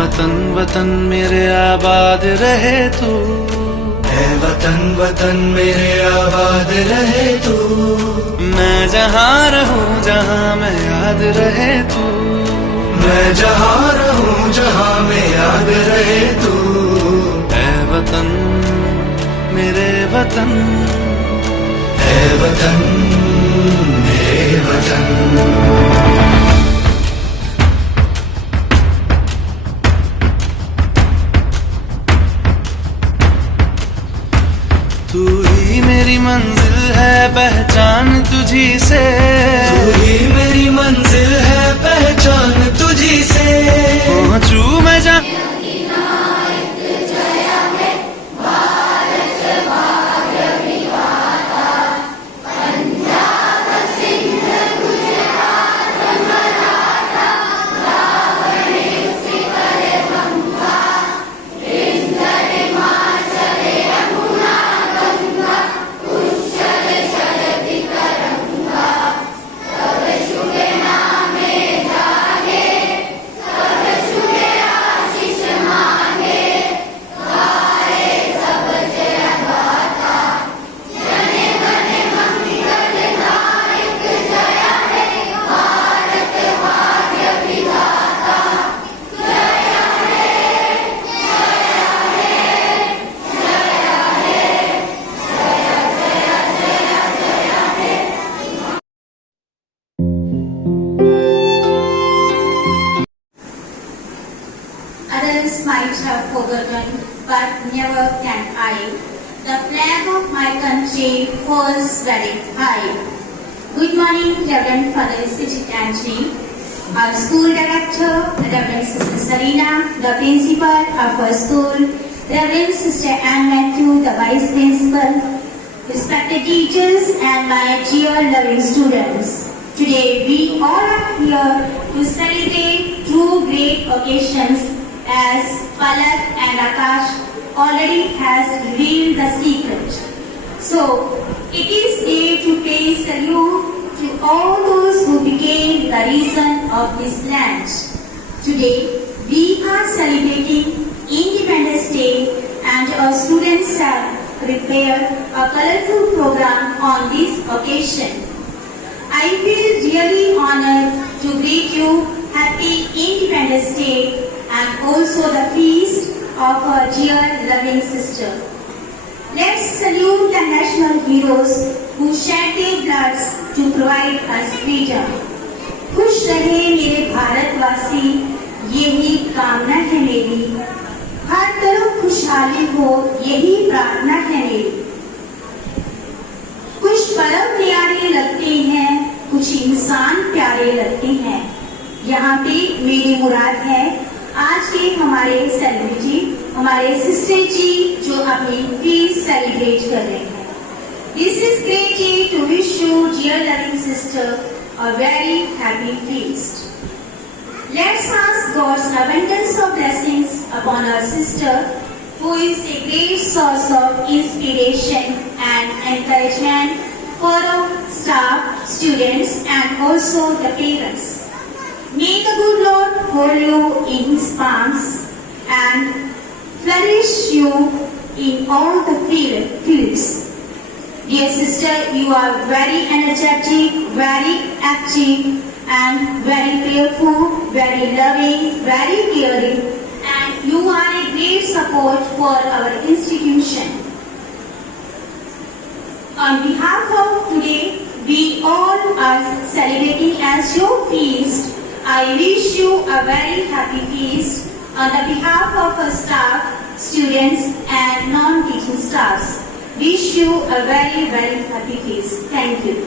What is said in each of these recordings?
वतन वतन मेरे आबाद रहे तू, है वतन वतन मेरे आबाद रहे तू। मैं जहाँ रहूं जहाँ मैं याद रहे तू, मैं जहाँ रहूं जहाँ मैं याद रहे तू। है वतन मेरे वतन, है वतन मेरे वतन। तू ही मेरी मंजिल है पहचान तुझी से, तू ही मेरी मंजिल है पहचान तुझी से। पहुँचूं मैं जहाँ Others might have forgotten, but never can I. The flag of my country falls very high. Good morning, Reverend Father City Anthony, our school director, Reverend Sister Selina, the principal of our school, Reverend Sister Anne Matthew, the vice principal, respected teachers, and my dear loving students. Today we all are here to celebrate two great occasions, as Palak and Akash already has revealed the secret. So, it is day to pay salute to all those who became the reason of this land. Today, we are celebrating Independence Day and our students have prepared a colorful program on this occasion. I feel really honored to greet you Happy Independence Day and also the feast of our dear loving sister. Let's salute the national heroes who shed their bloods to provide us freedom. खुश रहे मेरे भारतवासी, यही कामना है मेरी। हर तरफ खुशहाली हो, यही प्रार्थना है मेरी। कुछ पर्व प्यारे लगते हैं, कुछ इंसान प्यारे लगते हैं। यहाँ पे मेरी मुराद है आज के हमारे सेलिब्रिटी, हमारे सिस्टर जी जो अपनी फीस्ट सेलिब्रेट कर रहे हैं। This is great day to wish you, dear loving sister, a very happy feast. Let's ask God's abundance of blessings upon our sister, who is a great source of inspiration and encouragement for our staff, students, and also the parents. May the good Lord hold you in His palms and flourish you in all the fields. Dear sister, you are very energetic, very active, and very playful, very loving, very caring, and you are a great support for our institution. On behalf of today, we all are celebrating as your feast. I wish you a very happy feast on the behalf of our staff, students, and and non-teaching staffs. Wish you a very, very happy feast. Thank you.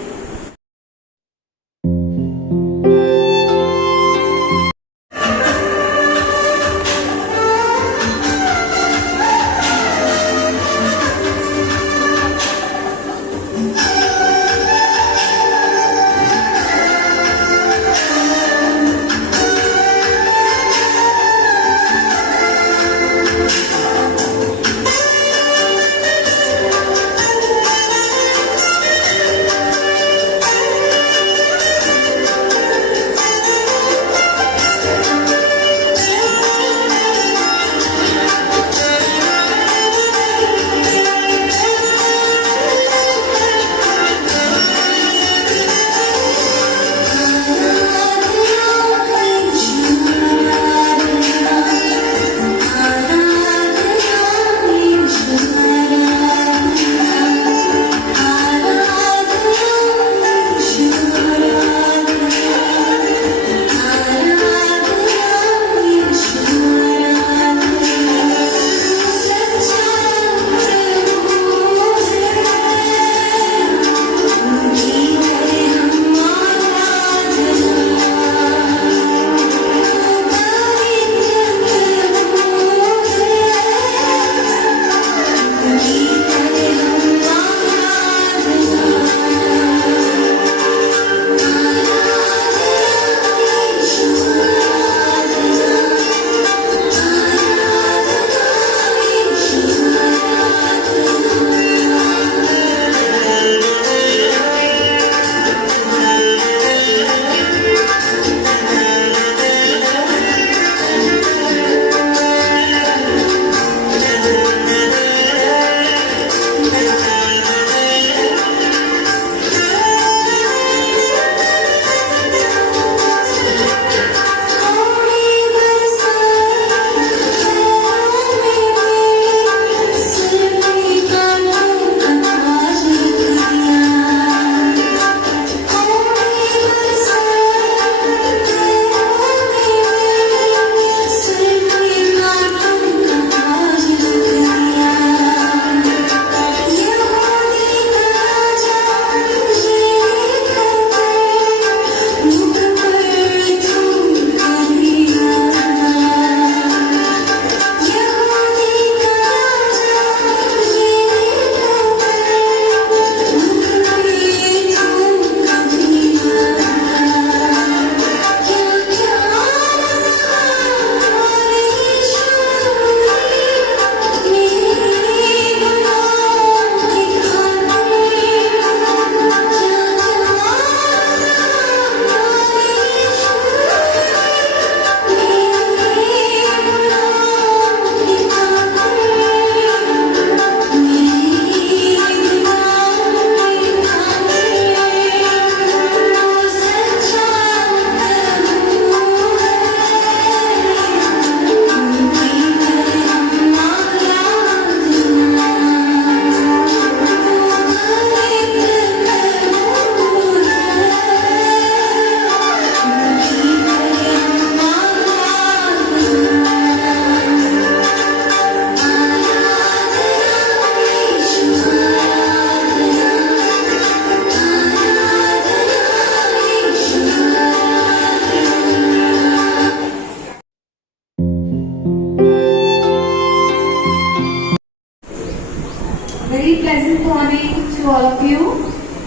Very pleasant morning to all of you.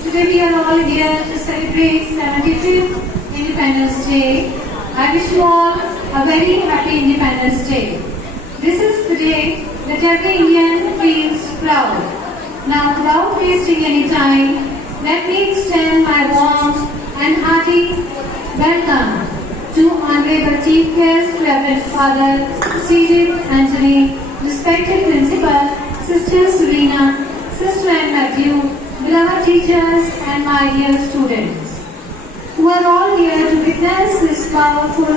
Today we are all here to celebrate 75th Independence Day. I wish you all a very happy Independence Day. This is the day that every Indian feels proud. Now, without wasting any time, let me extend my warm and hearty welcome to Honorable Chief Guest, Reverend Father Cedric Anthony, respected Principal, Sister Serena, Sister and Matthew, beloved teachers and my dear students, who are all here to witness this powerful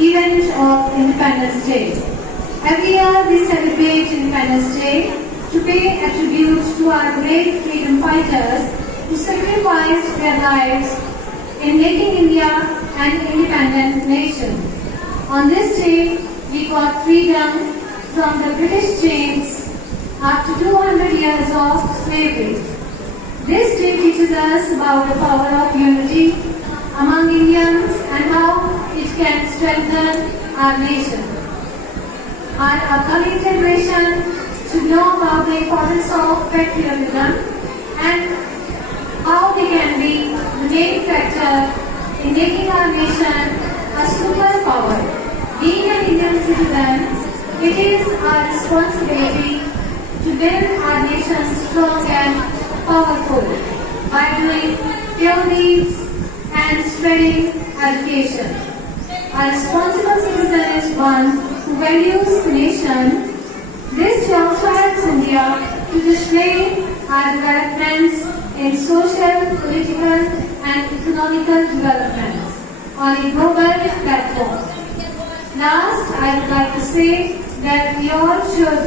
event of Independence Day. Every year we celebrate Independence Day to pay a tribute to our great freedom fighters who sacrificed their lives in making India an independent nation. On this day, we got freedom from the British chains after 200 years of slavery. This day teaches us about the power of unity among Indians and how it can strengthen our nation. Our upcoming generation should know about the importance of patriotism and how they can be the main factor in making our nation a superpower. Being an Indian citizen, it is our responsibility to build our nation strong and powerful by doing pure deeds and spreading education. A responsible citizen is one who values the nation. This also helps India to display our developments in social, political and economical developments on a global platform. Last, I would like to say that we all should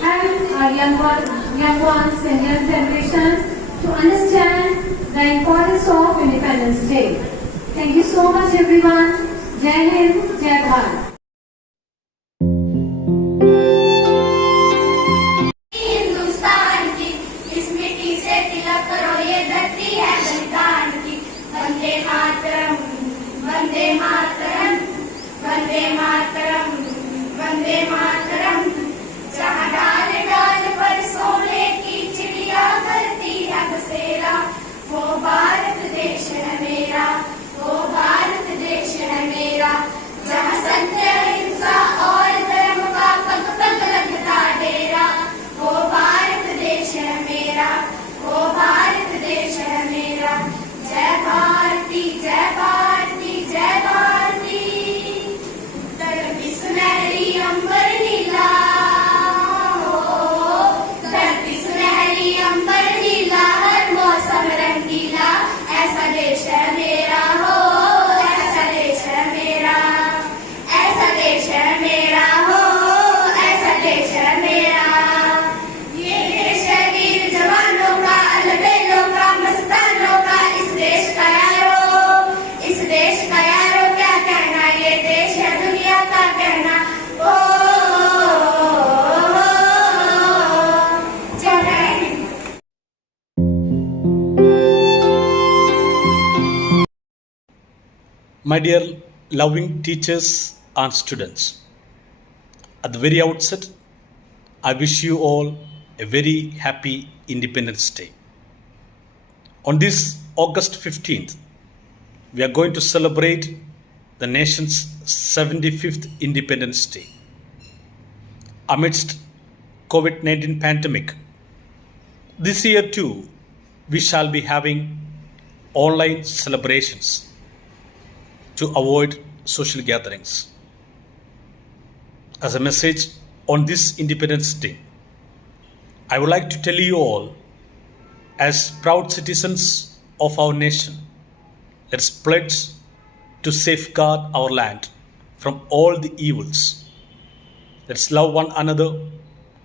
help our young ones and young generation to understand the importance of Independence Day. Thank you so much everyone. Jai Hind, Jai Bharat. Hindustan की इस मिट्टी से तिलक करो, ये धरती है बलिदान की। वंदे मातरम, वंदे मातरम, वंदे मातरम, वंदे मातरम। जहाँ डाल डाल पर सोने की चिड़िया करती है बसेरा, वो भारत देश है मेरा, वो भारत देश है मेरा। जहाँ सत्य, अहिंसा और धर्म का पग पग लगता डेरा, वो भारत देश है मेरा, वो भारत देश है मेरा। जय भारती, जय भारती, जय भारती। धरती सुनहरी अंबर नीला, धरती सुनहरी अंबर नीला, हर मौसम रंगीला। ऐसा देश है मेरा हो, ऐसा देश है मेरा, ऐसा देश है मेरा हो, ऐसा देश है मेरा। ये देश है वीर जवानों का, अलबेलों का, मस्तानों का। इस देश का यारो, इस देश का यारो क्या कहना, ये देश है दुनिया का कहना। ओ जय Hind. My dear loving teachers and students, at the very outset, I wish you all a very happy Independence Day. On this August 15th, we are going to celebrate the nation's 75th Independence Day. Amidst COVID-19 pandemic, this year too, we shall be having online celebrations to avoid social gatherings. As a message on this Independence Day, I would like to tell you all, as proud citizens of our nation, let's pledge to safeguard our land from all the evils. Let's love one another,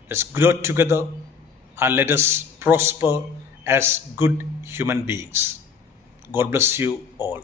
let's grow together, and let us prosper as good human beings. God bless you all.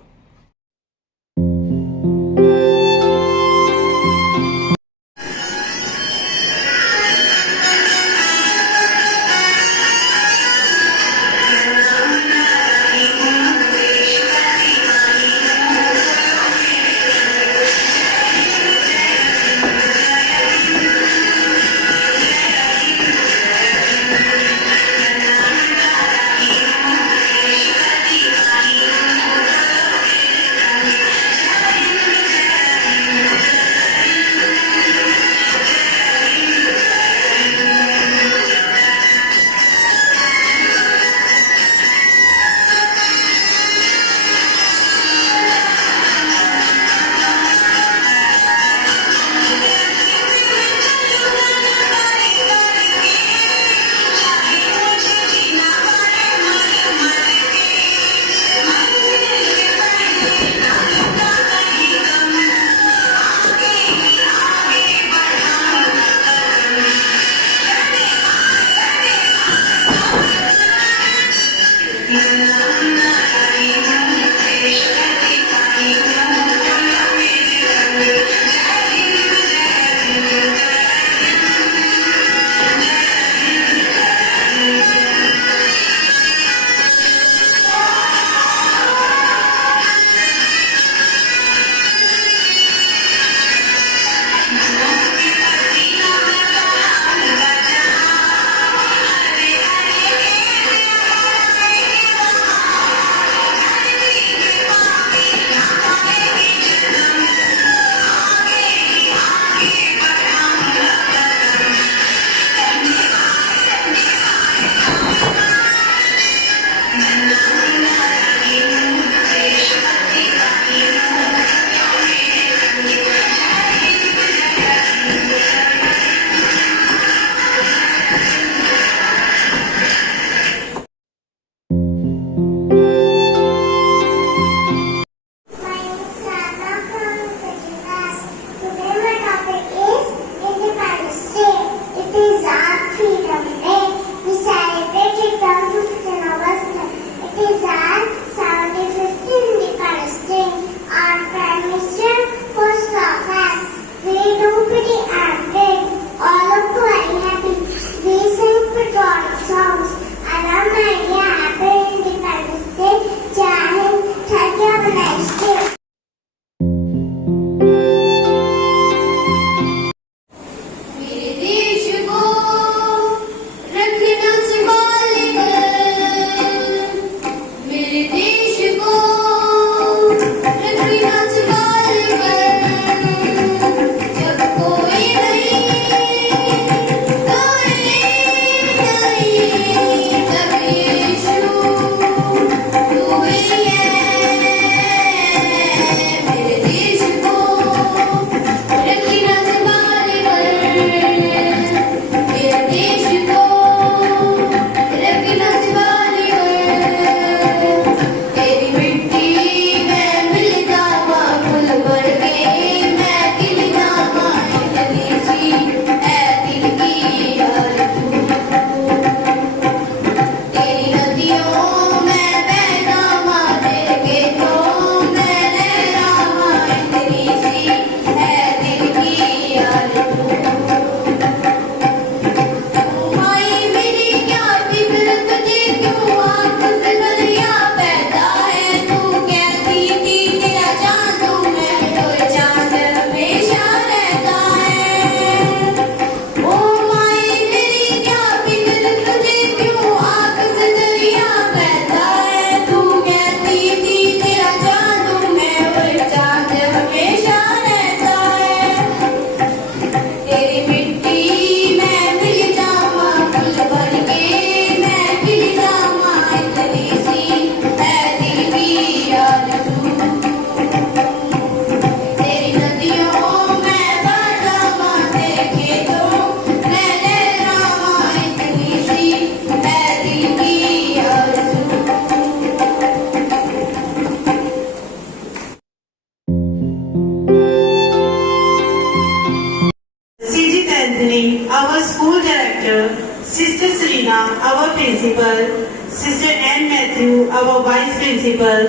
Lina, our principal, Sister Ann Matthew, our vice principal,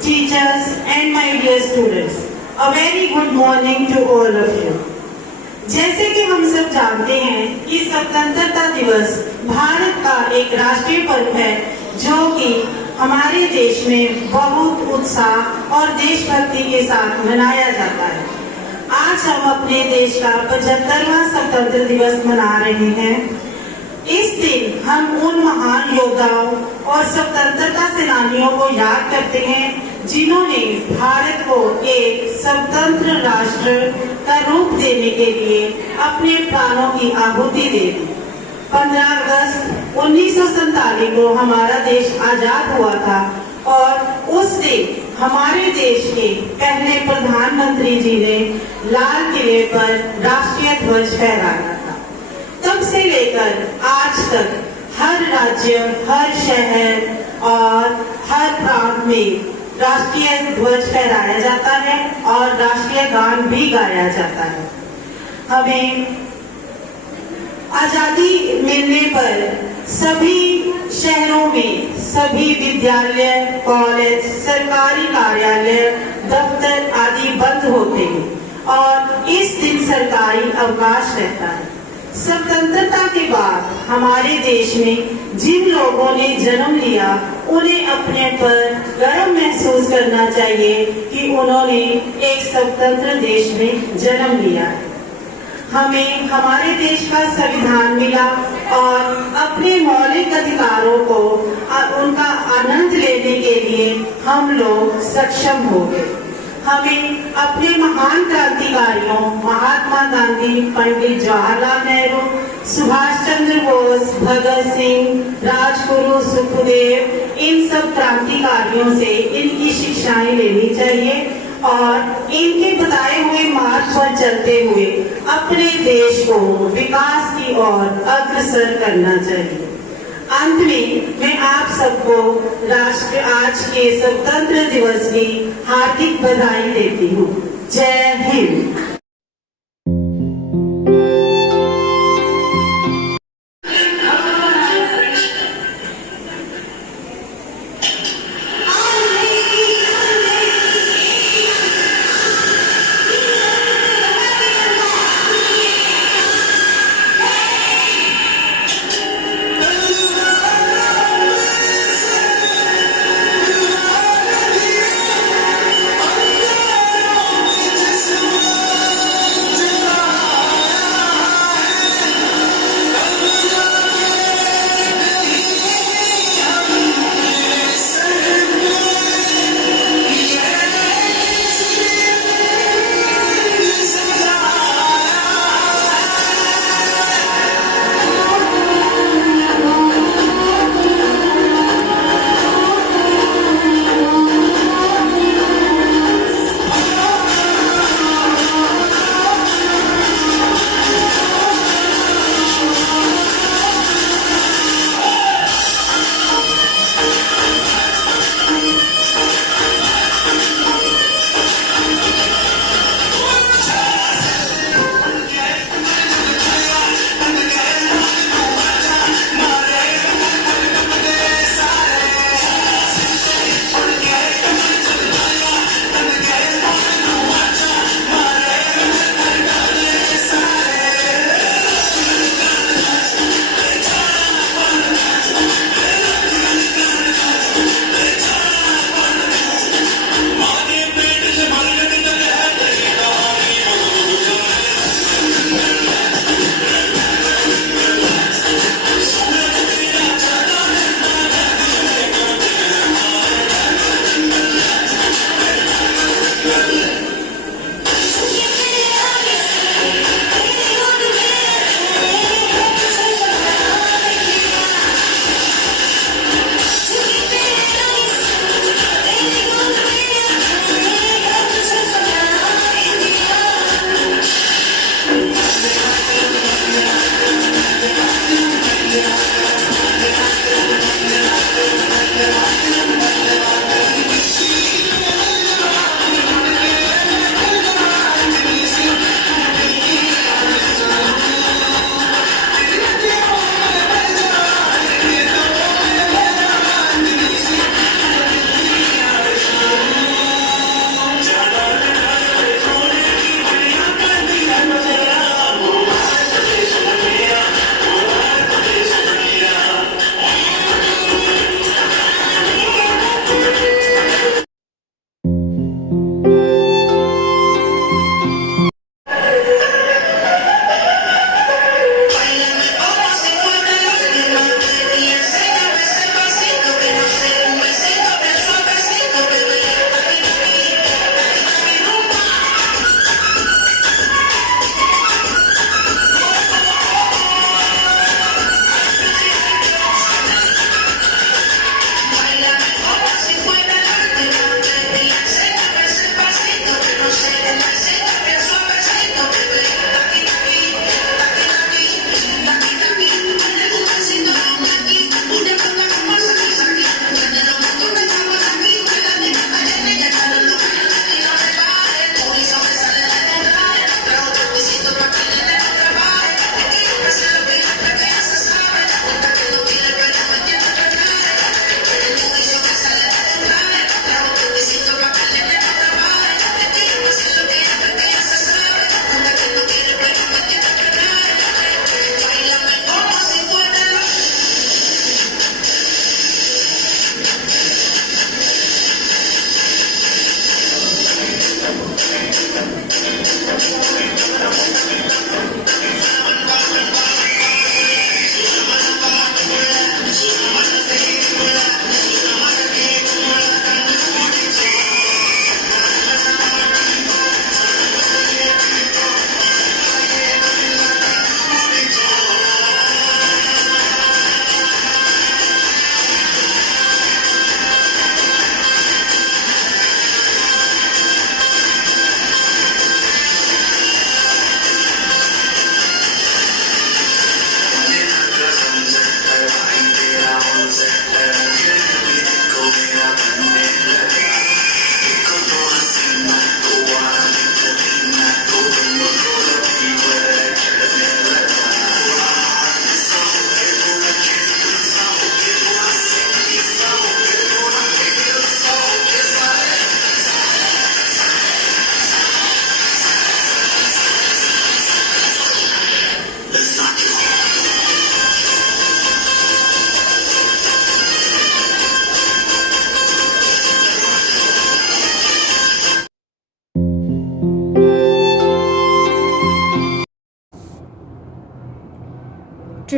teachers and my dear students. A very good morning to all of you. जैसे कि हम सब जानते हैं कि स्वतंत्रता दिवस भारत का एक राष्ट्रीय पर्व है जो कि हमारे देश में बहुत उत्साह और देशभक्ति के साथ मनाया जाता है। आज हम अपने देश का 75वां स्वतंत्रता दिवस मना रहे हैं। इस दिन हम उन महान योद्धाओं और स्वतंत्रता सेनानियों को याद करते हैं जिन्होंने भारत को एक स्वतंत्र राष्ट्र का रूप देने के लिए अपने प्राणों की आहुति दे दी। 15 अगस्त 1947 को हमारा देश आजाद हुआ था और उस दिन हमारे देश के पहले प्रधानमंत्री जी ने लाल किले पर राष्ट्रीय ध्वज फहराया था। तब से लेकर आज तक हर राज्य, हर शहर और हर प्रांत में राष्ट्रीय ध्वज फहराया जाता है और राष्ट्रीय गान भी गाया जाता है। हमें आजादी मिलने पर सभी शहरों में सभी विद्यालय, कॉलेज, सरकारी कार्यालय, दफ्तर आदि बंद होते हैं और इस दिन सरकारी अवकाश रहता है। स्वतंत्रता के बाद हमारे देश में जिन लोगों ने जन्म लिया उन्हें अपने पर गर्व महसूस करना चाहिए कि उन्होंने एक स्वतंत्र देश में जन्म लिया है। हमें हमारे देश का संविधान मिला और अपने मौलिक अधिकारों को उनका आनंद लेने के लिए हम लोग सक्षम हो गए। हमें अपने महान क्रांतिकारियों महात्मा गांधी, पंडित जवाहरलाल नेहरू, सुभाष चंद्र बोस, भगत सिंह, राजगुरु, सुखदेव, इन सब क्रांतिकारियों से इनकी शिक्षाएं लेनी चाहिए और इनके बताए हुए मार्ग पर चलते हुए अपने देश को विकास की ओर अग्रसर करना चाहिए। अंत में मैं आप सबको राष्ट्र आज के स्वतंत्र दिवस की हार्दिक बधाई देती हूँ। जय Hind.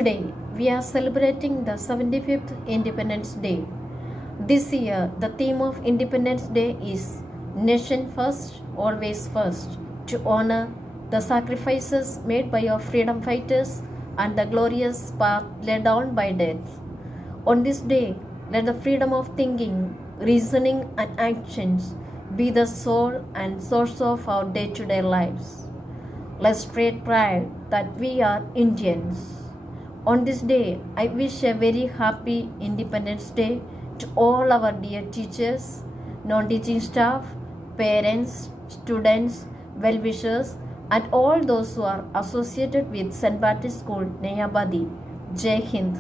Today, we are celebrating the 75th Independence Day. This year, the theme of Independence Day is Nation First, Always First, to honor the sacrifices made by our freedom fighters and the glorious path laid down by death. On this day, let the freedom of thinking, reasoning, and actions be the soul and source of our day-to-day lives. Let's take pride that we are Indians. On this day, I wish a very happy Independence Day to all our dear teachers, non-teaching staff, parents, students, well-wishers, and all those who are associated with St. Baptist School, Neyabadi. Jai Hind.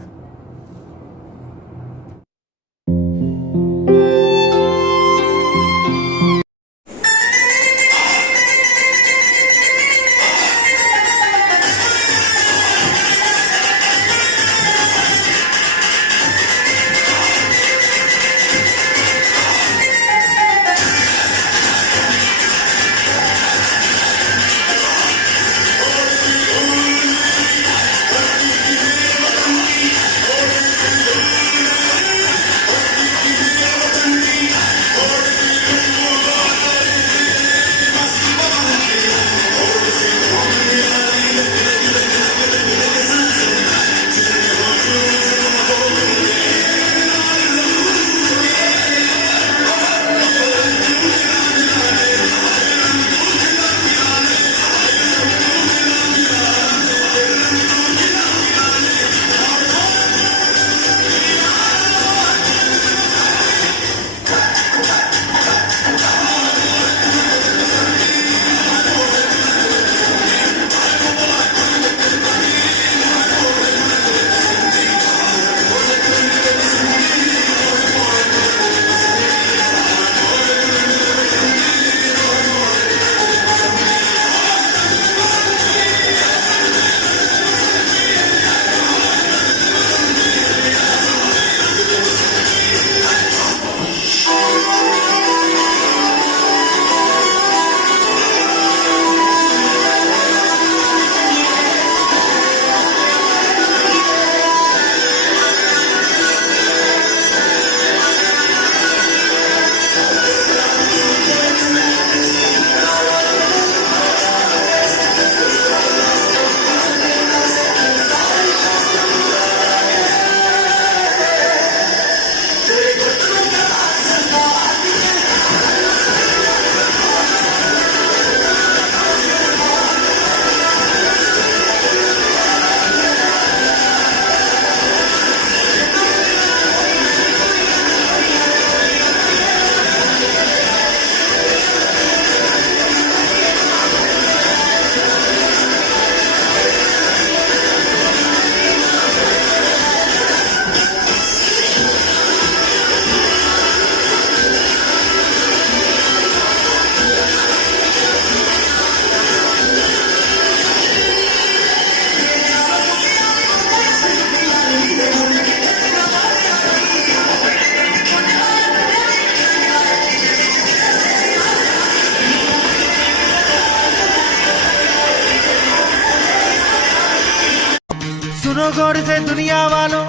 सुनो गौर से दुनिया वालों,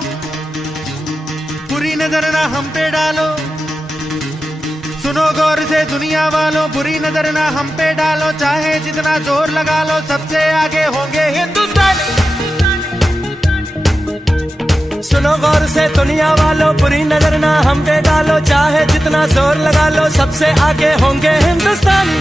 बुरी नजर ना हम पे डालो। सुनो गौर से दुनिया वालों, बुरी नजर ना हम पे डालो। चाहे जितना जोर लगा लो, सबसे आगे होंगे हिंदुस्तानी। सुनो गौर से दुनिया वालों, बुरी नजर ना हम पे डालो। चाहे जितना जोर लगा लो, सबसे आगे होंगे हिंदुस्तानी।